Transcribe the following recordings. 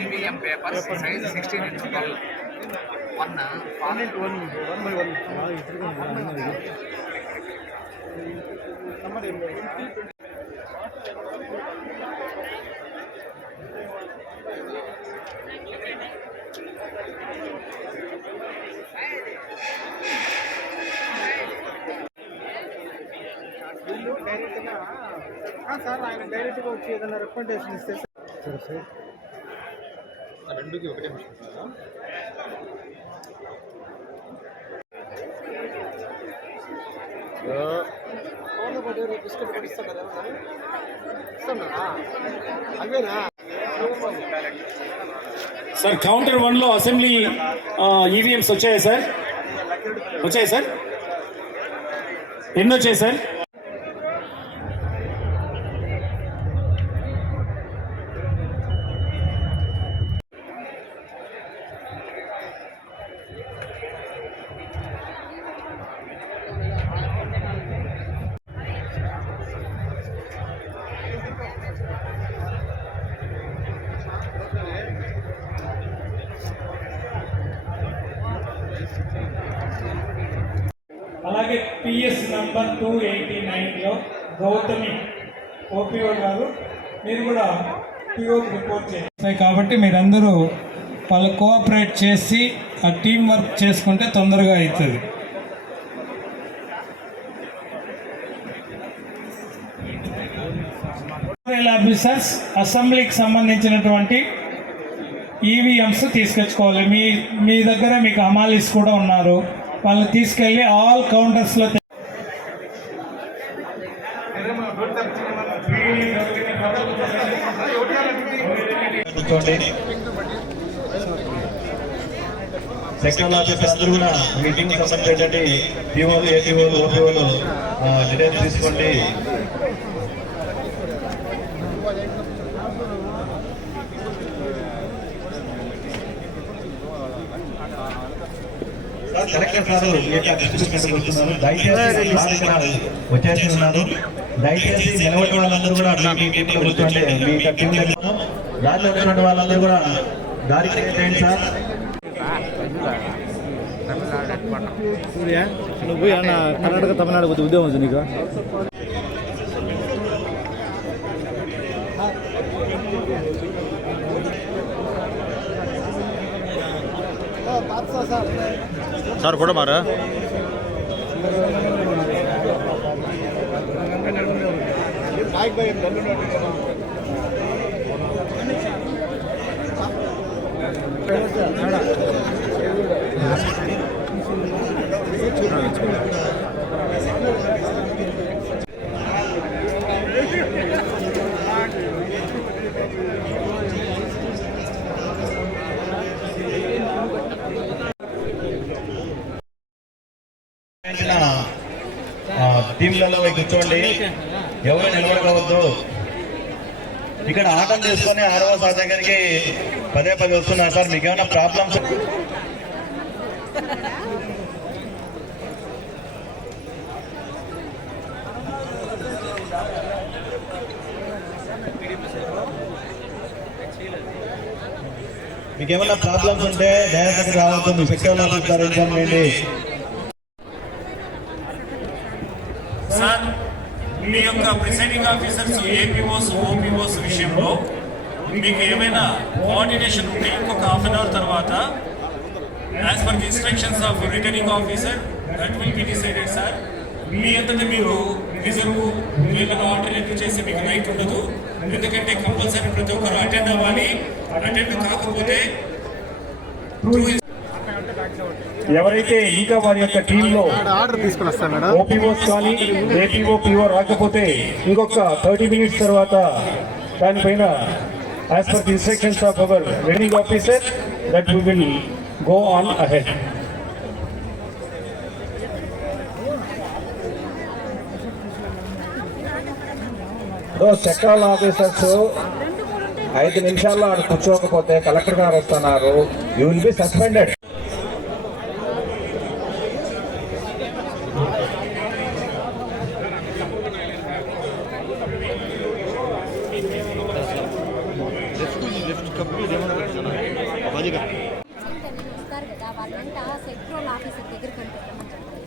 EVM papers size 16:12. One font 1/1. సార్ ఆయన డైరెక్ట్గా వచ్చి ఏదైనా రికమెండేషన్ ఇస్తే సార్ రెండుకి ఒకటే బిస్కెట్ కూడా ఇస్తా కదా ఇస్తున్నా అవేనా సార్ కౌంటర్ 1లో అసెంబ్లీ ఈవీఎంస్ వచ్చాయా సార్? వచ్చాయి సార్? ఎన్ని వచ్చాయి సార్? అలాగే పిఎస్ నంబర్ 289లో గౌతమి ఓపీఓ గారు మీరు కూడా పిఓకి రిపోర్ట్ చేస్తాయి కాబట్టి మీరందరూ వాళ్ళు కోఆపరేట్ చేసి ఆ టీం వర్క్ చేసుకుంటే తొందరగా అవుతుంది. ఆఫీసర్స్ అసెంబ్లీకి సంబంధించినటువంటి ఈవీఎంస్ తీసుకొచ్చుకోవాలి. మీ దగ్గర మీకు హమాలీస్ కూడా ఉన్నారు, వాళ్ళు తీసుకెళ్ళి ఆల్ కౌంటర్స్లో సెక్టర్ ఆఫీసర్స్ అందరూ కూడా మీటింగ్ సంబంధించినటువంటి పీఓలు ఏపీఓలు ఓపీఓలు డీటెయిల్స్ తీసుకోండి. కలెక్టర్ సార్ వస్తున్నారు, దయచేసి వచ్చేసి ఉన్నారు. దయచేసి నిలబడిన వాళ్ళందరూ కూడా మీ టీంలో కూర్చోండి. మీ టీంలో దారిలో వచ్చిన వాళ్ళందరూ కూడా దారికి చేయండి సార్. నువ్వు కర్ణాటక తమిళనాడు కొద్ది ఉద్యోగం ఉంది నీకు. సార్ కూడా మారా టీంలలో కూర్చోండి, ఎవరు నిలబడవద్దు. ఇక్కడ ఆటం తీసుకొని 6వ సార్ దగ్గరికి పదే వస్తున్నారు సార్. మీకు ఏమైనా ప్రాబ్లమ్స్ ఉంటే డైరెక్ట్గా రావద్దు. మీ సెక్టర్ ఆఫీసర్ ఇన్ఫార్మ్ చేయండి. సార్ మీ యొక్క ప్రిసైడింగ్ ఆఫీసర్స్ ఏపీఓస్ ఓపీఓస్ విషయంలో మీకు ఏమైనా కోఆర్డినేషన్ ఉంటే ఇంకొక హాఫ్ అన్ అవర్ తర్వాత as per the instructions of returning officer that will be decided sir. మీ అంతటా మీరు రిజర్వ్ వీళ్ళను ఆల్టర్నేటివ్ చేసి మీకు రైట్ ఉండదు. ఎందుకంటే కంపల్సరీ ప్రతి ఒక్కరు అటెండ్ అవ్వాలి. అటెండ్ కాకపోతే ఎవరైతే ఇంకా వారి యొక్క టీంలో ఓపీఓస్ కానీ ఏపీఓ పీఓ రాకపోతే ఇంకొక 30 minutes తర్వాత దానిపైన as per the instructions of our returning officer that we will go on ahead. Sector officers 5 నిమిషాల్లో ఆడ కూర్చోకపోతే కలెక్టర్ గారు వస్తున్నారు, యూ విల్ బి సస్పెండెడ్. బయట సెక్ట్రోల్ ఆఫీసర్ దగ్గర కనిపెట్టమని చెప్పాలి.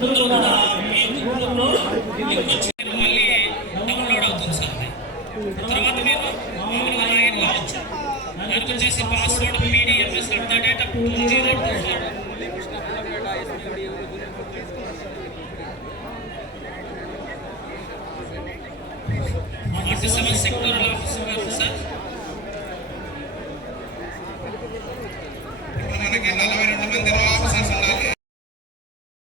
ముందు కూడా మీ గూగుల్లో మళ్ళీ డౌన్లోడ్ అవుతుంది సార్ అది. తర్వాత మీరు మామూలుగా లాగిన్ కావచ్చు. దానికి వచ్చేసి పాస్వర్డ్ PDMS సెక్టోరల్ ఆఫీసర్ గారు సార్